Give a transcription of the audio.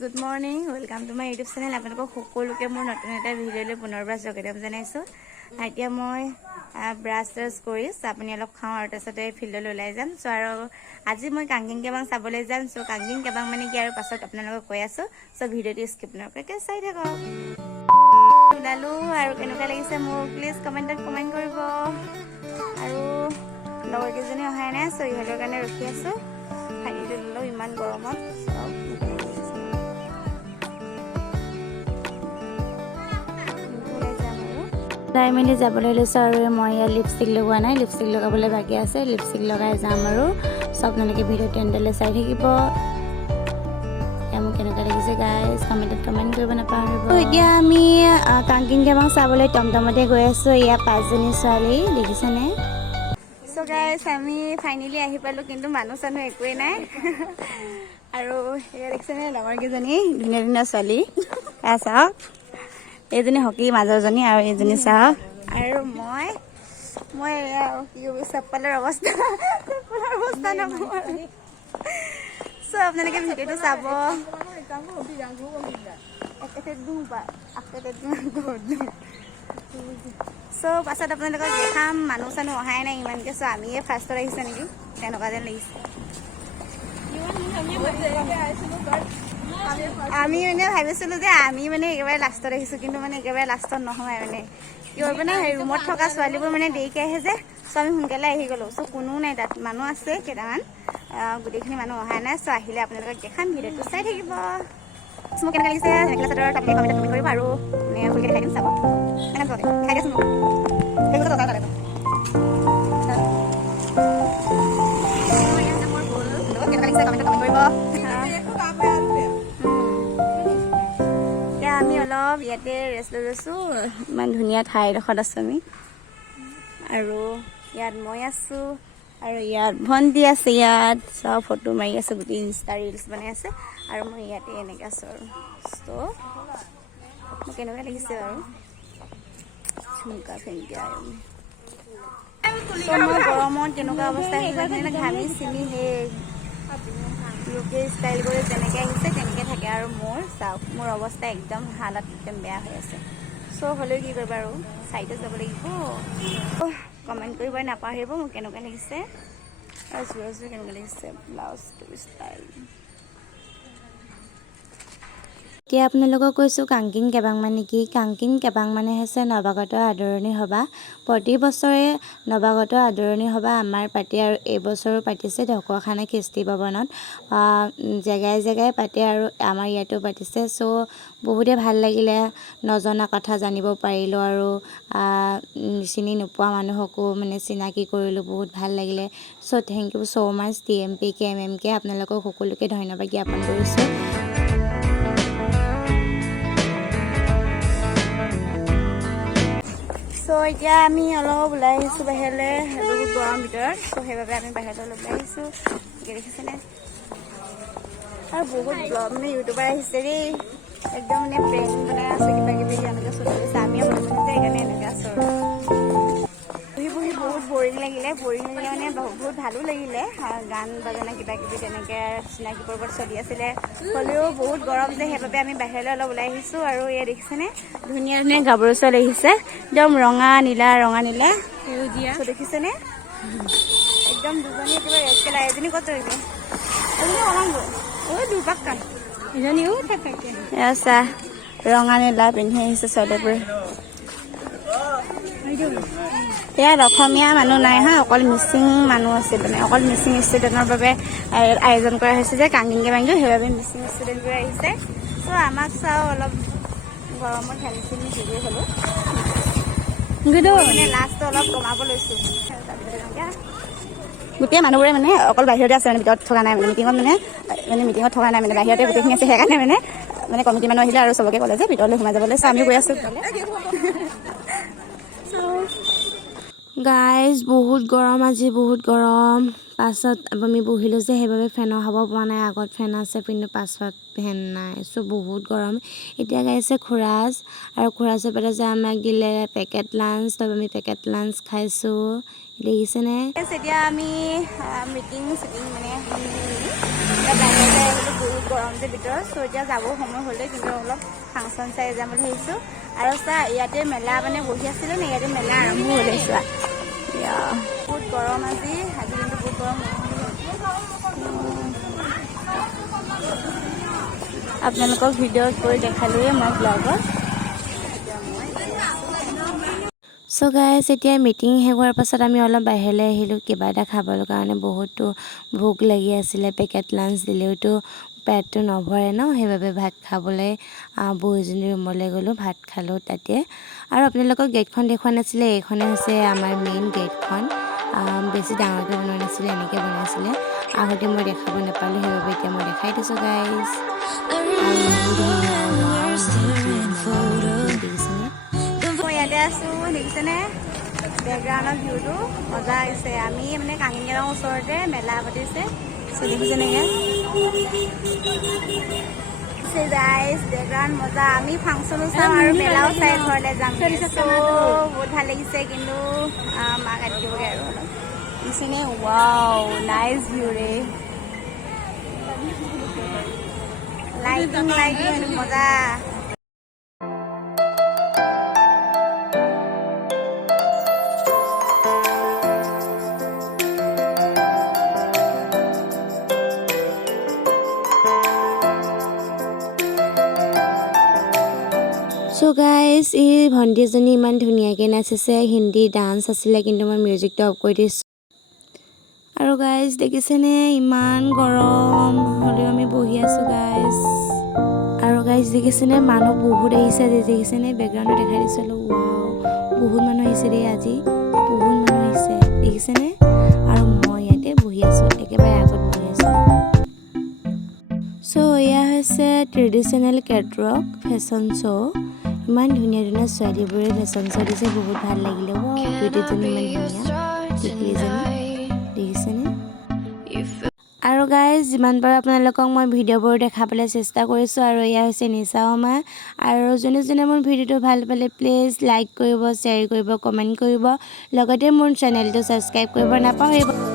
good morning welcome to my YouTube channel আপোনালোকক সকলোকে মোৰ নতুন এটা ভিডিঅ'লৈ পুনৰবাৰ স্বাগতম জনাইছোঁ এতিয়া মই ব্ৰাছ কৰি চাহপানী অলপ খাওঁ আৰু তাৰপিছতে ফিল্ডলৈ ওলাই যাম চ' আৰু আজি মই কাংকিন কেবাং চাবলৈ যাম চ' কাংকিন কেবাং মানে কি আৰু পাছত আপোনালোকক কৈ আছোঁ চ' ভিডিঅ'টো স্কিপ নকৰাকৈ চাই থাকক ওলালোঁ আৰু কেনেকুৱা লাগিছে মোক প্লিজ কমেণ্টত কমেণ্ট কৰিব আৰু লগৰকেইজনী অহাই নাই চ' ইহঁতৰ কাৰণে ৰখি আছোঁ পানীটো ল'লোঁ ইমান গৰমত ওলাই মেলি যাবলৈ লৈছোঁ আৰু মই ইয়াত লিপষ্টিক লগোৱা নাই লিপষ্টিক লগাবলৈ বাকী আছে লিপষ্টিক লগাই যাম আৰু চব আপোনালোকে ভিডিঅ'টো এণ্ডলৈ চাই থাকিব মোক কেনেকুৱা লাগিছে গাইজ কমেণ্টত কমেণ্ট কৰিব নাপাহৰিব এতিয়া আমি কাংকিন কেবাং চাবলৈ টমটমতে গৈ আছোঁ ইয়াত 5জনী ছোৱালী দেখিছেনে চ' গাইজ আমি ফাইনেলি আহি পালোঁ কিন্তু মানুহ চানুহ একোৱেই নাই আৰু এয়া দেখিছেনে লগৰকেইজনী ধুনীয়া ধুনীয়া ছোৱালী চাওক এইজনী হকী মাজৰজনী আৰু এইজনী চাওক আৰু মই এয়া কি ক'ব চপ্পলৰ অৱস্থা নকওঁ চ' আপোনালোকে ভিডিঅ'টো চাব চ' পাছত আপোনালোকক দেখাম মানুহ চানুহ অহাই নাই ইমানকৈ চ' আমিয়ে ফাৰ্ষ্টত আহিছে নেকি তেনেকুৱা যেন লাগিছে আমি মানে ভাবিছিলোঁ যে আমি মানে একেবাৰে লাষ্টত আহিছোঁ কিন্তু মানে একেবাৰে লাষ্টত নহয় মানে কি হ'ল মানে ৰুমত থকা ছোৱালীবোৰ মানে দেৰিকৈ আহে যে চ' আমি সোনকালে আহি গ'লোঁ চ' কোনো নাই তাত মানুহ আছে কেইটামান গোটেইখিনি মানুহ অহা নাই চ' আহিলে আপোনালোকক দেখাম ভিডিঅ'টো চাই থাকিব মোক কেনেকৈ লাগিছে মেখেলা চাদৰ তাতে কমেণ্টত কমেণ্ট কৰিব আৰু মানে ফুলকৈ দেখাই দিম চাব দেখাই দিছোঁ মোক সেইবোৰ টকা লাগে কেনেকুৱা লাগিছে কমেণ্টত কমেণ্ট কৰিব আমি অলপ ইয়াতে ৰেষ্ট লৈ লৈছোঁ ইমান ধুনীয়া ঠাইডোখৰত আছোঁ আমি আৰু ইয়াত মই আছোঁ আৰু ইয়াত ভণ্টি আছে ইয়াত চব ফটো মাৰি আছোঁ গোটেই ইনষ্টা ৰিলছ বনাই আছে আৰু মই ইয়াতে এনেকৈ আছোঁ আৰু ত' মোক কেনেকুৱা লাগিছে আৰু ঝুমকা ফেনকৈ আৰু মই গৰমত কেনেকুৱা অৱস্থা আহিছে ঘামি চিমি লোকে ষ্টাইল কৰি যেনেকৈ আহিছে তেনেকৈ থাকে আৰু মোৰ চাওক মোৰ অৱস্থা একদম হালত একদম বেয়া হৈ আছে চ' হ'লেও কি কৰিব আৰু চাইডত যাব লাগিব কমেণ্ট কৰিব নাপাহৰিব মোক কেনেকুৱা লাগিছে আৰু জোৰযোৰ কেনেকুৱা লাগিছে ব্লাউজটো ষ্টাইল এতিয়া আপোনালোকক কৈছোঁ কাংকিন কেবাং মানে কি কাংকিন কেবাং মানে হৈছে নৱাগত আদৰণি সভা প্ৰতি বছৰে নৱাগত আদৰণি সভা আমাৰ পাতে আৰু এইবছৰো পাতিছে ঢকুৱাখানা কৃষ্টি ভৱনত জেগাই জেগাই পাতে আৰু আমাৰ ইয়াতো পাতিছে চ' বহুতে ভাল লাগিলে নজনা কথা জানিব পাৰিলোঁ আৰু চিনি নোপোৱা মানুহকো মানে চিনাকি কৰিলোঁ বহুত ভাল লাগিলে so' thank you so' much TMP KMMK আপোনালোকক সকলোকে ধন্যবাদ জ্ঞাপন কৰিছোঁ চ' এতিয়া আমি অলপ ওলাই আহিছোঁ বাহিৰলৈ বহুত গৰম ভিতৰত চ' সেইবাবে আমি বাহিৰলৈ অলপ ওলাই আহিছোঁ দেখিছেনে আৰু বহুত মানে ইউটিউবাৰ আহিছে দেই একদম মানে ব্ৰেণ্ড বনাই আছে কিবা কিবি এনেকৈ চলি আছে আমিও বনাই যে সেইকাৰণে এনেকৈ আছোঁ বহি বহি বহুত বৰিং লাগিলে মানে বহুত ভালো লাগিলে গান বাজানা কিবা কিবি তেনেকৈ চিনাকি পৰ্বত চলি আছিলে হ'লেও বহুত গৰম যে সেইবাবে আমি বাহিৰলৈ অলপ ওলাই আহিছোঁ আৰু এয়া দেখিছেনে ধুনীয়া ধুনীয়া গাভৰু ছোৱালী আহিছে একদম ৰঙা নীলা সেউজীয়া দেখিছেনে একদম দুজনী একেবাৰে ৰেড কালাৰ এজনী ক'ত ৰৈছে এজনী অলাং গ'ল দুপাক্কা এজনীও থাকে চাহ ৰঙা নীলা পিন্ধি আহিছে ছোৱালীবোৰে ইয়াত অসমীয়া মানুহ নাই হা অকল মিচিং মানুহ আছে মানে অকল মিচিং ষ্টুডেণ্টৰ বাবে আয়োজন কৰা হৈছে যে কাংকিন কেবাংটো সেইবাবে মিচিং ষ্টুডেণ্টবোৰে আহিছে চ' আমাক চাওঁ অলপ গৰমত খেলি চিনি হেৰি হ'লোঁ মানে লাষ্টটো অলপ কমাব লৈছোঁ গোটেই মানুহবোৰে মানে অকল বাহিৰতে আছে মানে ভিতৰত থকা নাই মানে মিটিঙত থকা নাই মানে বাহিৰতে গোটেইখিনি আছে সেইকাৰণে মানে কমিটি মানুহ আহিলে আৰু চবকে ক'লে যে ভিতৰলৈ সোমাই যাবলৈ চ' আমিও গৈ আছোঁ গাইজ বহুত গৰম আজি বহুত গৰম পাছত আমি বহিলোঁ যে সেইবাবে ফেনৰ হাৱা পোৱা নাই আগত ফেন আছে কিন্তু পাছত ফেন নাই চ' বহুত গৰম এতিয়া গাইছে খুৰাজ আৰু খুৰাজৰ পৰা যে আমাক দিলে পেকেট লাঞ্চ তাৰপৰা আমি পেকেট লাঞ্চ খাইছোঁ দেখিছেনে এতিয়া আমি মিটিং মানে বাহিৰলৈ আহিলোঁ বহুত গৰম যে ভিতৰত চ' এতিয়া যাব সময় হ'লে কিন্তু অলপ ফাংচন চাই যাম বুলি ভাবিছোঁ আৰু চা ইয়াতে মেলা মানে বহি আছিলে নে ইয়াতে মেলা আৰম্ভ হ'লে চোৱা বহুত গৰম আজি কিন্তু বহুত গৰম আপোনালোকক ভিডিঅ'ত কৰি দেখালোৱে মই ব্লগত সো গাইস এতিয়া মিটিং শেষ হোৱাৰ পাছত আমি অলপ বাহিৰলৈ আহিলোঁ কিবা এটা খাবৰ কাৰণে বহুতো ভোক লাগি আছিলে পেকেট লাঞ্চ দিলেওতো পেটটো নভৰে ন সেইবাবে ভাত খাবলৈ বৌজনী ৰুমলৈ গ'লোঁ ভাত খালোঁ তাতে আৰু আপোনালোকক গেটখন দেখুওৱা নাছিলে এইখনে হৈছে আমাৰ মেইন গেটখন বেছি ডাঙৰকৈ বনোৱা নাছিলে এনেকৈ বনাইছিলে আগতে মই দেখাব নাপালোঁ সেইবাবে এতিয়া মই দেখাই দিছোঁ গাইস ইয়াতে আছোঁ দেখিছেনে বেকগ্ৰাউণ্ডৰ ভিউটো মজা আহিছে আমি মানে কাংকিনৰ ওচৰতে মেলা পাতিছে দেখিছেনে গাইস বেকগ্ৰাউণ্ড মজা আমি ফাংচনো চাওঁ আৰু মেলাও চাই ঘৰলৈ যাম বহুত ভাল লাগিছে কিন্তু মাক কাটি দিবগৈ আৰু অলপ দেখিছেনে ৱাও নাইচ ভিউ ৰে লাইটিং মজা সো গাইস এই ভণ্টিজনী ইমান ধুনীয়াকৈ নাচিছে হিন্দী ডান্স আছিলে কিন্তু মই মিউজিকটো অফ কৰি দিছোঁ আৰু গাইস দেখিছেনে ইমান গৰম হ'লেও আমি বহি আছোঁ গাইস আৰু গাইস দেখিছেনে মানুহ বহুত আহিছে আজি দেখিছেনে বেকগ্ৰাউণ্ডত দেখাই দিছিলোঁ ৱাও বহুত মানুহ আহিছে দেই আজি বহুত মানুহ আহিছে দেখিছেনে আৰু মই ইয়াতে বহি আছোঁ একেবাৰে আগত বহি আছোঁ সো এয়া হৈছে ট্ৰেডিশ্যনেল কেটৱাক ফেশ্বন শ্ব' ইমান ধুনীয়া ধুনীয়া ছোৱালীবোৰে ফেশ্বন শ্ব' দিছে বহুত ভাল লাগিলে বিউটিজনী ইমান ধুনীয়া টিকলিজনী দেখিছেনে আৰু গাইজ যিমান পাৰোঁ আপোনালোকক মই ভিডিঅ'বোৰ দেখাবলৈ চেষ্টা কৰিছোঁ আৰু এয়া হৈছে নিচামা আৰু যোনে যোনে মোৰ ভিডিঅ'টো ভাল পালে প্লিজ লাইক কৰিব শ্বেয়াৰ কৰিব কমেণ্ট কৰিব লগতে মোৰ চেনেলটো ছাবস্ক্ৰাইব কৰিব নাপাহৰিব